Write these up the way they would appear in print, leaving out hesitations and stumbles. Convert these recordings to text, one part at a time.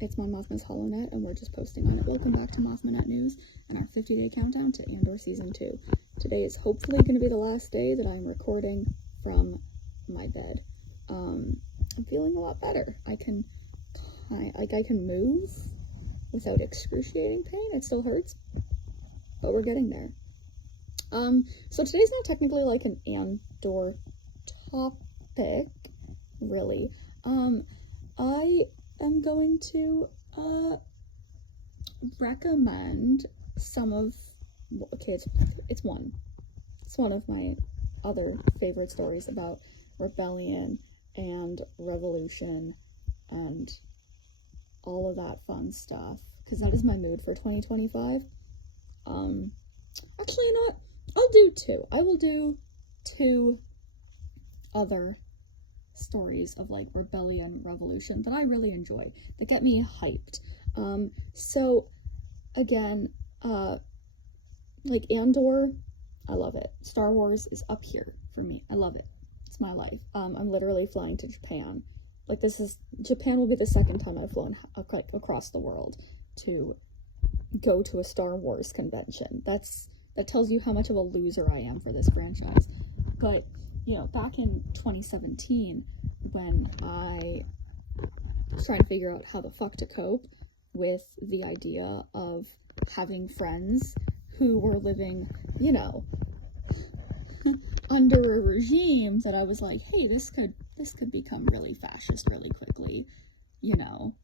it's Mon Mothma's HoloNet, and we're just posting on it. Welcome back to Mothmanet News and our 50-day countdown to Andor Season 2. Today is hopefully going to be the last day that I'm recording from my bed. I'm feeling a lot better. I can move without excruciating pain. It still hurts, but we're getting there. So today's not technically like an Andor topic, really. I am going to recommend some of, okay, it's one of my other favorite stories about rebellion and revolution and all of that fun stuff, because that is my mood for 2025. Actually, you know what? I'll do two. I will do two other stories of like rebellion, revolution that I really enjoy, that get me hyped. So again, like Andor, I love it. Star Wars is up here for me. I love it. It's my life. I'm literally flying to Japan. Like, Japan will be the second time I've flown across the world to go to a Star Wars convention. That tells you how much of a loser I am for this franchise. But, you know, back in 2017, when I was trying to figure out how the fuck to cope with the idea of having friends who were living, you know, under a regime that I was like, hey, this could become really fascist really quickly, you know,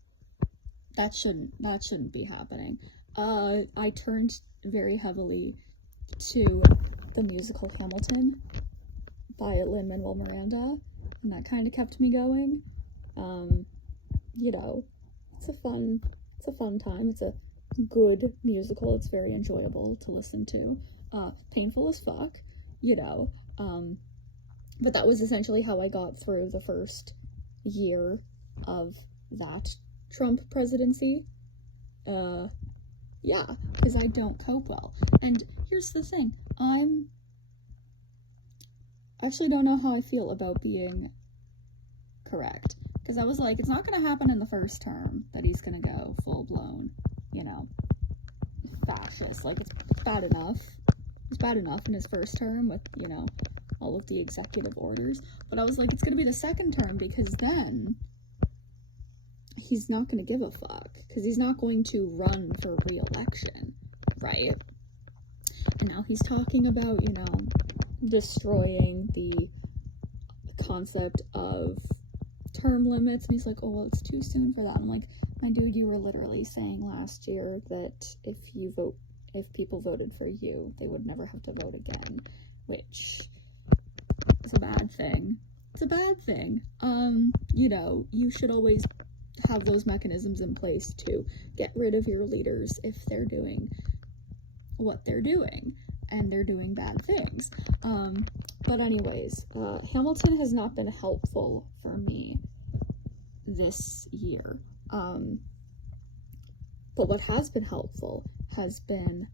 that shouldn't be happening. I turned very heavily to the musical Hamilton by Lin-Manuel Miranda, and that kind of kept me going. You know, it's a fun time. It's a good musical. It's very enjoyable to listen to. Painful as fuck, you know. But that was essentially how I got through the first year of that Trump presidency. Yeah, because I don't cope well. And here's the thing, I actually don't know how I feel about being correct. Because I was like, it's not going to happen in the first term that he's going to go full-blown, you know, fascist. Like, it's bad enough. It's bad enough in his first term with, you know, all of the executive orders. But I was like, it's going to be the second term, because then he's not going to give a fuck. Because he's not going to run for re-election, right? And now he's talking about, you know, destroying the concept of term limits. And he's like, oh, well, it's too soon for that. I'm like, my dude, you were literally saying last year that if people voted for you, they would never have to vote again, which is a bad thing. It's a bad thing. You know, you should always have those mechanisms in place to get rid of your leaders if they're doing what they're doing, and they're doing bad things. But anyways, Hamilton has not been helpful for me this year. But what has been helpful has been,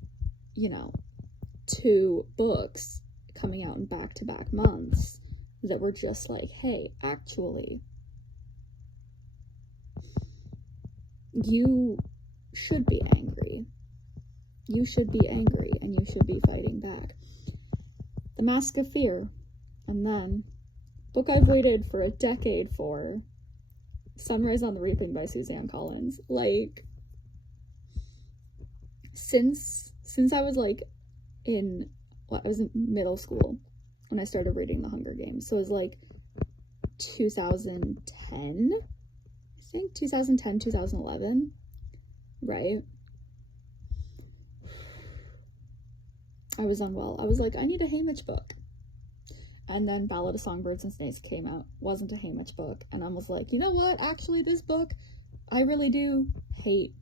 you know, 2 books coming out in back-to-back months that were just like, hey, actually, you should be angry. You should be angry, and you should be fighting back. The Mask of Fear, and then, book I've waited for a decade for, Sunrise on the Reaping by Suzanne Collins. Like, since I was like I was in middle school when I started reading The Hunger Games. So it was like 2010, I think 2010, 2011, right? I was unwell. I was like, I need a Haymitch book. And then Ballad of Songbirds and Snakes came out. Wasn't a Haymitch book. And I was like, you know what? Actually, this book, I really do hate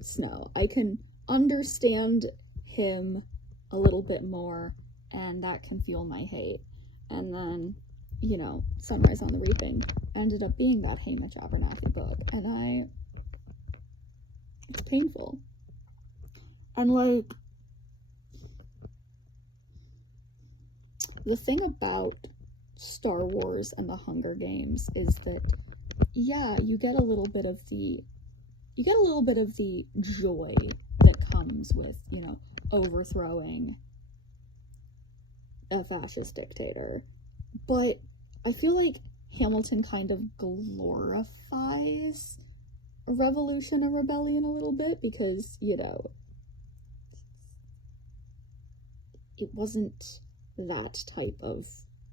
Snow. I can understand him a little bit more, and that can fuel my hate. And then, you know, Sunrise on the Reaping ended up being that Haymitch Abernathy book. And it's painful. And like, the thing about Star Wars and the Hunger Games is that, yeah, you get a little bit of the, you get a little bit of the joy that comes with, you know, overthrowing a fascist dictator. But I feel like Hamilton kind of glorifies a revolution, a rebellion a little bit, because, you know, it wasn't that type of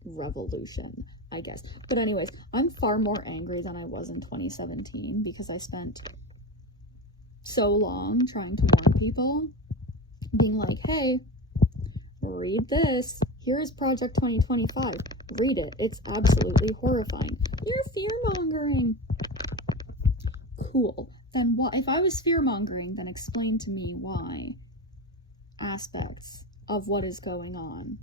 revolution, I guess. But anyways, I'm far more angry than I was in 2017 because I spent so long trying to warn people, being like, hey, read this. Here's Project 2025. Read it. It's absolutely horrifying. You're fear-mongering. Cool. Then what? If I was fear-mongering, then explain to me why aspects of what is going on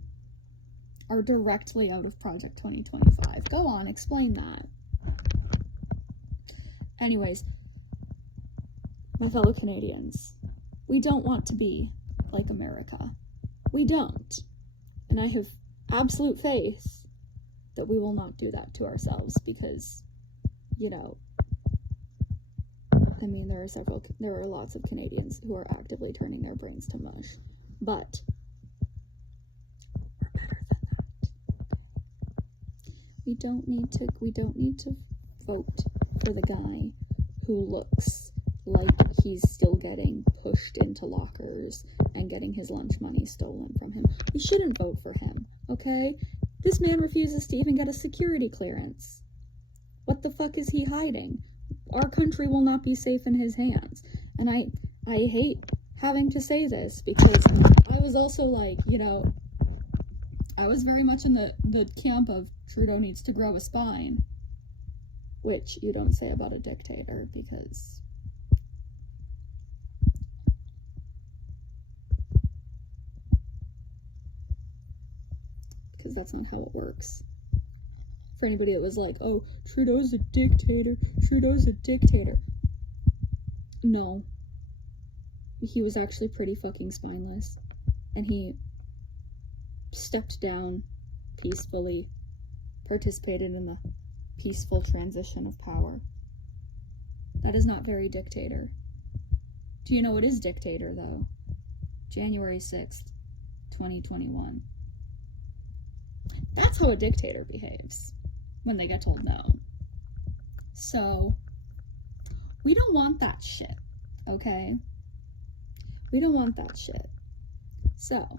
are directly out of Project 2025. Go on, explain that. Anyways, my fellow Canadians, we don't want to be like America. We don't. And I have absolute faith that we will not do that to ourselves because, you know, I mean, there are lots of Canadians who are actively turning their brains to mush, but we're better than that. We don't need to vote for the guy who looks like he's still getting pushed into lockers and getting his lunch money stolen from him. We shouldn't vote for him, okay? This man refuses to even get a security clearance. What the fuck is he hiding? Our country will not be safe in his hands. And I hate having to say this because I was also like, you know, I was very much in the camp of Trudeau needs to grow a spine, which you don't say about a dictator because that's not how it works. For anybody that was like, oh, Trudeau's a dictator, no. He was actually pretty fucking spineless. And he stepped down peacefully, participated in the peaceful transition of power. That is not very dictator. Do you know what is dictator, though? January 6th, 2021. That's how a dictator behaves when they get told no. So, we don't want that shit, okay? We don't want that shit. So,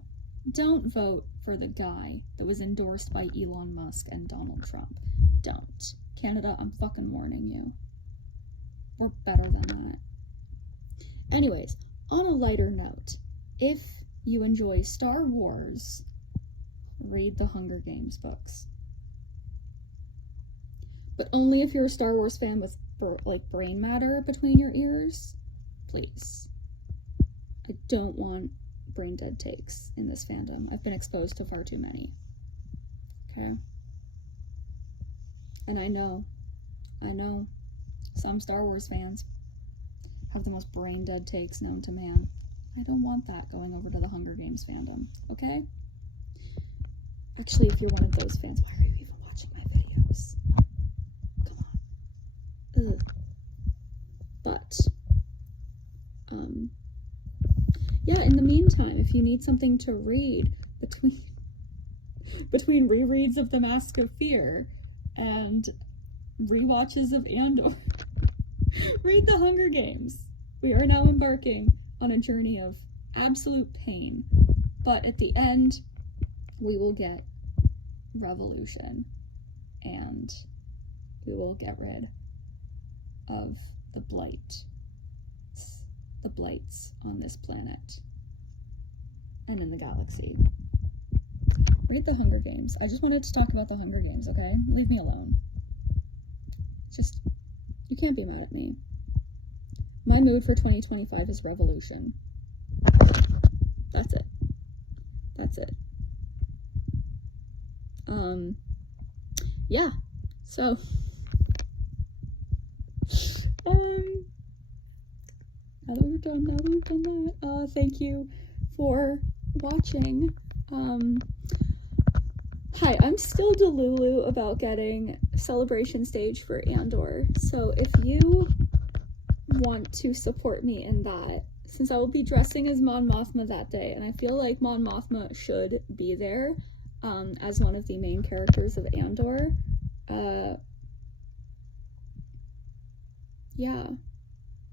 don't vote for the guy that was endorsed by Elon Musk and Donald Trump. Don't. Canada, I'm fucking warning you. We're better than that. Anyways, on a lighter note, if you enjoy Star Wars, read the Hunger Games books. But only if you're a Star Wars fan with, like, brain matter between your ears. Please. I don't want brain dead takes in this fandom. I've been exposed to far too many. Okay? And I know, some Star Wars fans have the most brain dead takes known to man. I don't want that going over to the Hunger Games fandom. Okay? Actually, if you're one of those fans, why are you even watching my videos? Come on. Ugh. But, yeah, in the meantime, if you need something to read between rereads of The Mask of Fear and rewatches of Andor, read The Hunger Games. We are now embarking on a journey of absolute pain, but at the end, we will get revolution, and we will get rid of the blights on this planet and in the galaxy. Read The Hunger Games. I just wanted to talk about The Hunger Games, okay? Leave me alone. Just, you can't be mad at me. My mood for 2025 is revolution. That's it. Yeah, so, now that we've done that, thank you for watching. Hi, I'm still delulu about getting celebration stage for Andor, so if you want to support me in that, since I will be dressing as Mon Mothma that day, and I feel like Mon Mothma should be there as one of the main characters of Andor. Yeah,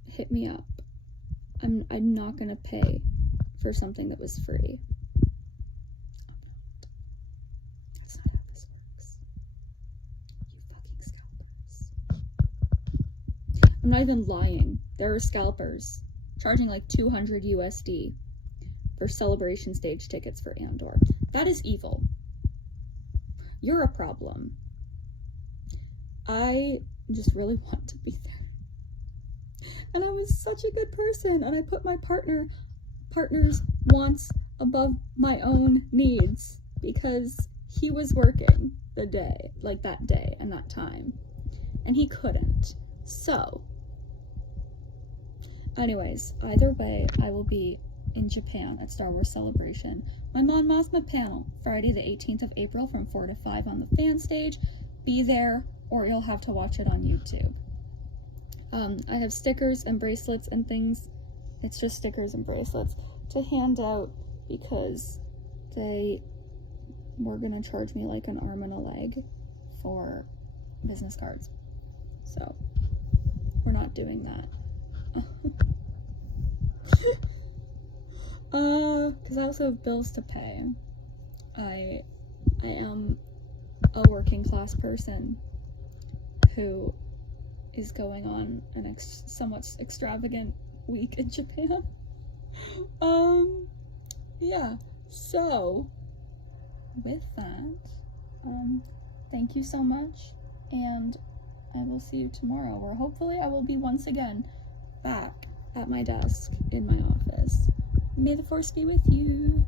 hit me up. I'm not gonna pay for something that was free. That's not how this works. You fucking scalpers. I'm not even lying. There are scalpers charging like 200 USD for celebration stage tickets for Andor. That is evil. You're a problem. I just really want to be there. And I was such a good person, and I put my partner's wants above my own needs because he was working that day and that time, and he couldn't. So anyways, either way, I will be in Japan at Star Wars Celebration. My Mon Mothma panel, Friday the 18th of April from 4 to 5 on the fan stage. Be there, or you'll have to watch it on YouTube. I have stickers and bracelets and things. It's just stickers and bracelets to hand out because they were gonna charge me like an arm and a leg for business cards. So we're not doing that. Because I also have bills to pay. I am a working class person who is going on an somewhat extravagant week in Japan. Yeah, so with that, thank you so much, and I will see you tomorrow, where hopefully I will be once again back at my desk in my office. May the Force be with you.